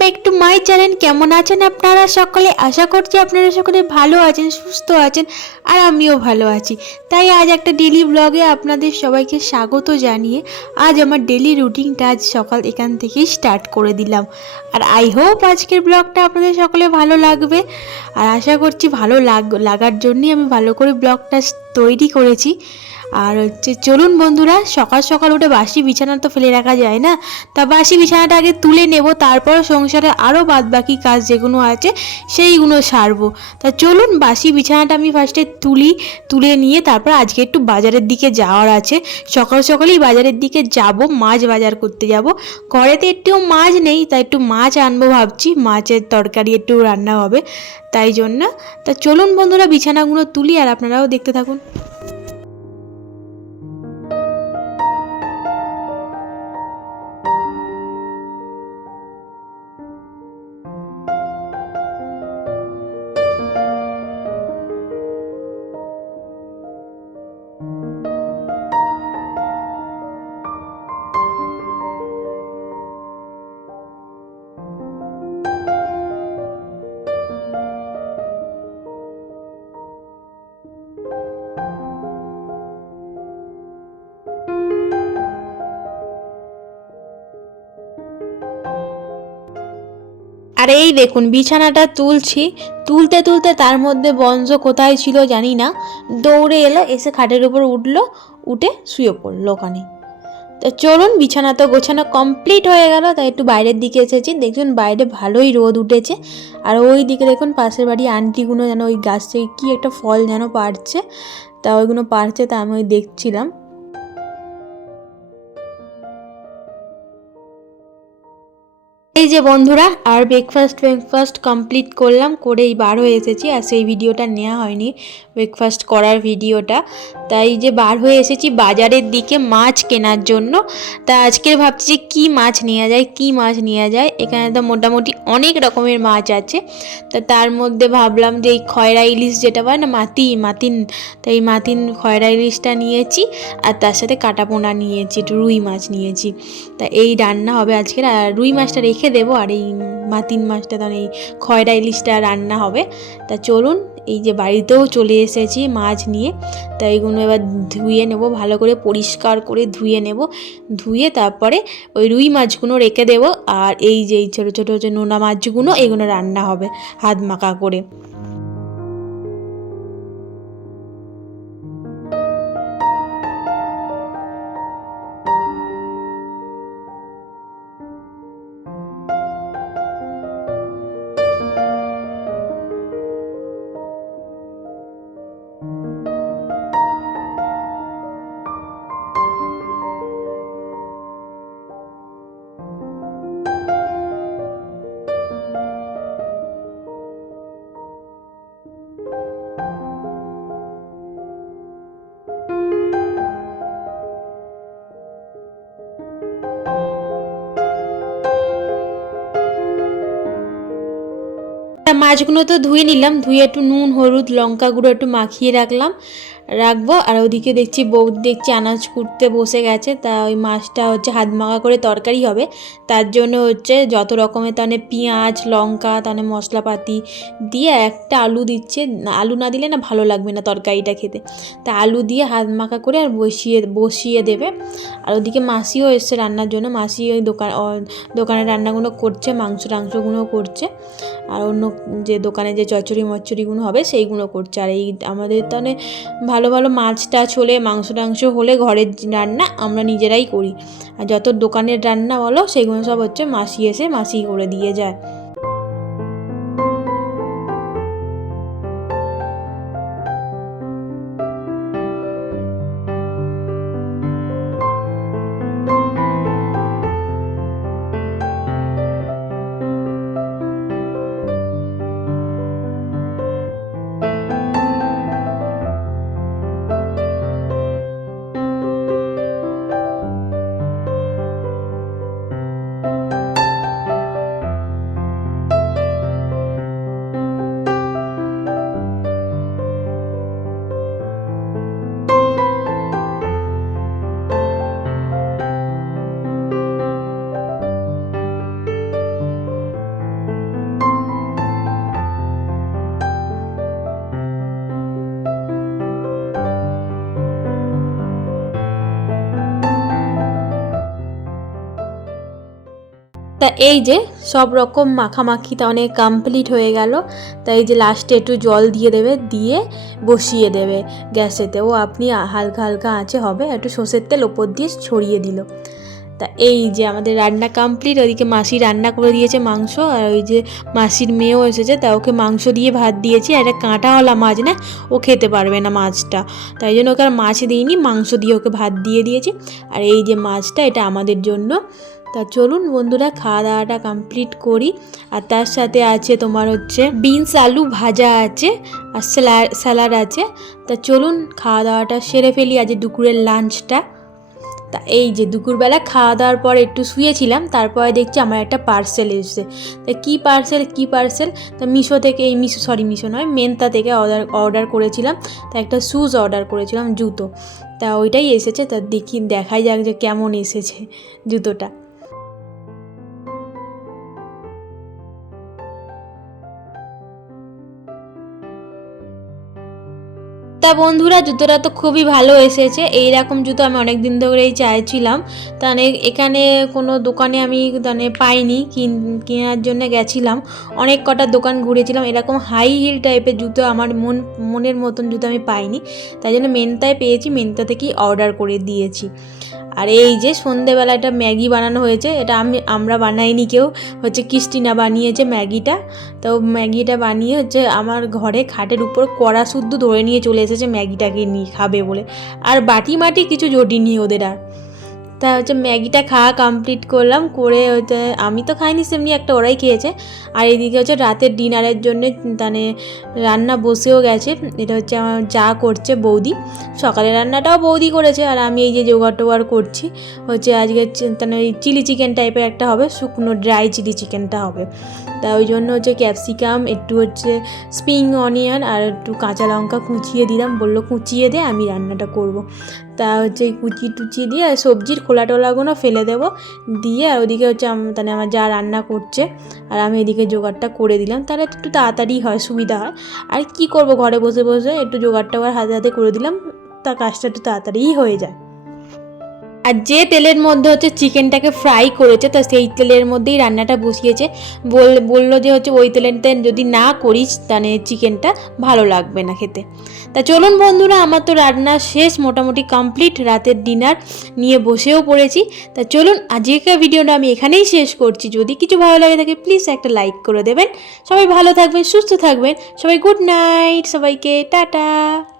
Back to my channel কেমন আছেন আপনারা সকলে? আশা করছি আপনারা সকলে ভালো আছেন, সুস্থ আছেন, আর আমিও ভালো আছি। তাই আজ একটা ডেলি ব্লগে আপনাদের সবাইকে স্বাগত জানিয়ে আজ আমার ডেলি রুটিনটা আজ সকাল এখান থেকেই স্টার্ট করে দিলাম। আর আই হোপ আজকের ব্লগটা আপনাদের সকলে ভালো লাগবে। আর আশা করছি ভালো লাগ, লাগার জন্যই আমি ভালো করে ব্লগটা তৈরি করেছি। আর হচ্ছে চলুন বন্ধুরা, সকাল সকাল উঠে বাসি বিছানা তো ফেলে রাখা যায় না। তা বাসি বিছানাটা আগে তুলে নেব তারপর সংসারে আরও বাদ বাকি কাজ যেগুলো আছে সেইগুলো সারবো। তা চলুন, বাসি বিছানাটা আমি ফার্স্টে তুলি, তুলে নিয়ে তারপর আজকে একটু বাজারের দিকে যাওয়ার আছে। সকাল সকালেই বাজারের দিকে যাব, মাছ বাজার করতে যাব। ঘরেতে একটু মাছ নেই, তাই একটু মাছ আনব ভাবছি। মাছের তরকারি একটু রান্না হবে, তাই জন্য। তা চলুন বন্ধুরা বিছানাগুলো তুলি আর আপনারাও দেখতে থাকুন। আর এই দেখুন, বিছানাটা তুলছি। তুলতে তুলতে তার মধ্যে বঞ্জ কোথায় ছিল জানি না। দৌড়ে এলো, এসে খাটের উপর উঠল, উঠে শুয়ে পড়ল ওখানে। তো চলুন, বিছানা তো গোছানো কমপ্লিট হয়ে গেল, তাই একটু বাইরের দিকে এসেছি। দেখুন, বাইরে ভালোই রোদ উঠেছে। আর ওই দিকে দেখুন, পাশের বাড়ি আন্টিগুলো যেন ওই গাছ থেকে কী একটা ফল যেন পারছে তা ওইগুলো পারছে তা আমি ওই দেখছিলাম। এই যে বন্ধুরা, আর ব্রেকফাস্ট ব্রেকফাস্ট কমপ্লিট করলাম, করেই বার হয়ে এসেছি, আর সেই ভিডিওটা নেওয়া হয়নি ব্রেকফাস্ট করার ভিডিওটা। তাই যে বার হয়ে এসেছি বাজারের দিকে মাছ কেনার জন্য। তা আজকে ভাবছি যে কী মাছ নেওয়া যায়, কী মাছ নেওয়া যায়, এখানে তো মোটামুটি অনেক রকমের মাছ আছে। তা তার মধ্যে ভাবলাম যে এই খয়রা ইলিশ যেটা বলে না, মাতি, মাতিন, তো এই মাতিন খয়রা ইলিশটা নিয়েছি, আর তার সাথে কাটাপোনা নিয়েছি রুই মাছ নিয়েছি। তা এই রান্না হবে আজকের, আর রুই মাছটা রেখে দেবো আর এই মা তিন মাছটা তখন এই খয়রা ইলিশটা রান্না হবে। তা চলুন, এই যে বাড়িতেও চলে এসেছি মাছ নিয়ে। তা এইগুলো এবার ধুয়ে নেব, ভালো করে পরিষ্কার করে ধুয়ে নেব। ধুয়ে তারপরে ওই রুই মাছগুলো রেখে দেব। আর এই যে এই ছোটো ছোটো যে নোনা মাছগুলো, এগুলো রান্না হবে হাত মাখা করে। মাছগুলো তো ধুয়ে নিলাম ধুয়ে একটু নুন হলুদ লঙ্কা গুঁড়ো একটু মাখিয়ে রাখলাম। রাখব। আর ওদিকে দেখছি বউ দেখছি আনাজ কুটতে বসে গেছে। তা ওই মাছটা হচ্ছে হাত মাখা করে তরকারি হবে। তার জন্য হচ্ছে যত রকমের তাহলে পেঁয়াজ, লঙ্কা তাহলে মশলাপাতি দিয়ে একটা আলু দিচ্ছে। আলু না দিলে না ভালো লাগবে না তরকারিটা খেতে। তা আলু দিয়ে হাত মাখা করে আর বসিয়ে বসিয়ে দেবে। আর ওদিকে মাসিও এসছে রান্নার জন্য। মাসি ওই দোকান দোকানের রান্নাগুলো করছে, মাংস টাংসগুলো করছে। আর অন্য যে দোকানে যে চচড়ি মচ্চড়িগুলো হবে, সেইগুলো করছে। আর এই আমাদের তাহলে ভালো ভালো মাছ টাছ হলে, মাংস টাংস হলে ঘরের রান্না আমরা নিজেরাই করি। আর যত দোকানের রান্না বলো, সেগুলো সব হচ্ছে মাসি এসে মাসি করে দিয়ে যায়। তা এই যে সব রকম মাখামাখিটা অনেক কমপ্লিট হয়ে গেল। তাই যে লাস্টে একটু জল দিয়ে দেবে, দিয়ে বসিয়ে দেবে গ্যাসেতেও আপনি হালকা হালকা আঁচে হবে, একটু সর্ষের তেল ওপর দিয়ে ছড়িয়ে দিল। তা এই যে আমাদের রান্না কমপ্লিট ওইদিকে মাসি রান্না করে দিয়েছে মাংস, আর ওই যে মাসির মেয়েও এসেছে, তা ওকে মাংস দিয়ে ভাত দিয়েছি, আর একটা কাঁটাওয়ালা মাছ না, ও খেতে পারবে না মাছটা। তাই জন্য ওকে আর মাছ দিইনি, মাংস দিয়ে ওকে ভাত দিয়ে দিয়েছি। আর এই যে মাছটা, এটা আমাদের জন্য। তা চলুন বন্ধুরা খাওয়া দাওয়াটা কমপ্লিট করি। আর তার সাথে আছে তোমার হচ্ছে বিনস আলু ভাজা আছে আর স্যালাড স্যালাড আছে। তা চলুন খাওয়া দাওয়াটা সেরে ফেলি আজ দুপুরের লাঞ্চটা তা এই যে দুপুরবেলা খাওয়া দাওয়ার পর একটু শুয়েছিলাম, তারপরে দেখছি আমার একটা পার্সেল এসেছে। তা কী পার্সেল কী পার্সেল তা মিশো থেকে, এই মিশো সরি মিশো নয়, মেনতা থেকে অর্ডার অর্ডার করেছিলাম। তা একটা শ্যুজ অর্ডার করেছিলাম, জুতো। তা ওইটাই এসেছে, তা দেখি, দেখাই যাক যে কেমন এসেছে জুতোটা। তা বন্ধুরা, জুতোটা তো খুবই ভালো এসেছে। এই রকম জুতো আমি অনেক দিন ধরেই চাইছিলাম। তাহলে এখানে কোনো দোকানে আমি মানে পাইনি, কিন- কেনার জন্য গেছিলাম। অনেক কটা দোকান ঘুরেছিলাম। এরকম হাই হিল টাইপের জুতো আমার মন, মনের মতন জুতো আমি পাইনি। তাই জন্য মেনতায় পেয়েছি, মেনতা থেকেই অর্ডার করে দিয়েছি। আর এই যে সন্ধেবেলা একটা ম্যাগি বানানো হয়েছে, এটা আমি, আমরা বানাইনি কেউ। হচ্ছে ক্রিস্টিনা বানিয়েছে ম্যাগিটা। তো ম্যাগিটা বানিয়ে হচ্ছে আমার ঘরে খাটের উপর কড়া শুদ্ধ ধরে নিয়ে চলে এসেছে। ম্যাগিটাকে নিয়ে খাবে বলে। আর বাটি মাটি কিছু জটিনি ওদের আর। তা হচ্ছে ম্যাগিটা খাওয়া কমপ্লিট করলাম, করে হচ্ছে, আমি তো খাইনি, সেমনি একটা ওরাই খেয়েছে। আর এদিকে হচ্ছে রাতের ডিনারের জন্য মানে রান্না বসেও গেছে, এটা হচ্ছে আমার যা করছে বৌদি। সকালে রান্নাটাও বৌদি করেছে, আর আমি এই যে জোগাড় টোগাড় করছি, হচ্ছে আজকে মানে ওই চিলি চিকেন টাইপের একটা হবে, শুকনো ড্রাই চিলি চিকেনটা হবে। তা ওই জন্য হচ্ছে ক্যাপসিকাম একটু হচ্ছে স্প্রিং অনিয়ন আর একটু কাঁচা লঙ্কা কুচিয়ে দিলাম, বলল কুচিয়ে দে, আমি রান্নাটা করব। তা হচ্ছে কুচি টুচি দিয়ে সবজির খোলা টোলাগুলো ফেলে দেব দিয়ে আর ওদিকে হচ্ছে মানে আমার যা রান্না করছে আর আমি এদিকে জোগাড়টা করে দিলাম। তাহলে একটু তাড়াতাড়ি হয়, সুবিধা হয়। আর কি করব, ঘরে বসে বসে একটু জোগাড়টা আবার হাতে হাতে করে দিলাম, তা কাজটা একটু তাড়াতাড়িই হয়ে যায়। আর যে তেলের মধ্যে হচ্ছে চিকেনটাকে ফ্রাই করেছে, তা সেই তেলের মধ্যেই রান্নাটা বসিয়েছে। বল, বলল যে হচ্ছে ওই তেলেতে যদি না করিস তাহলে চিকেনটা ভালো লাগবে না খেতে। তা চলুন বন্ধুরা, আমার তো রান্না শেষ, মোটামুটি কমপ্লিট রাতের ডিনার নিয়ে বসেও পড়েছি। তা চলুন, আজকের ভিডিওটা আমি এখানেই শেষ করছি। যদি কিছু ভালো লাগে থাকে প্লিজ একটা লাইক করে দেবেন। সবাই ভালো থাকবেন, সুস্থ থাকবেন। সবাই গুড নাইট সবাইকে, টাটা।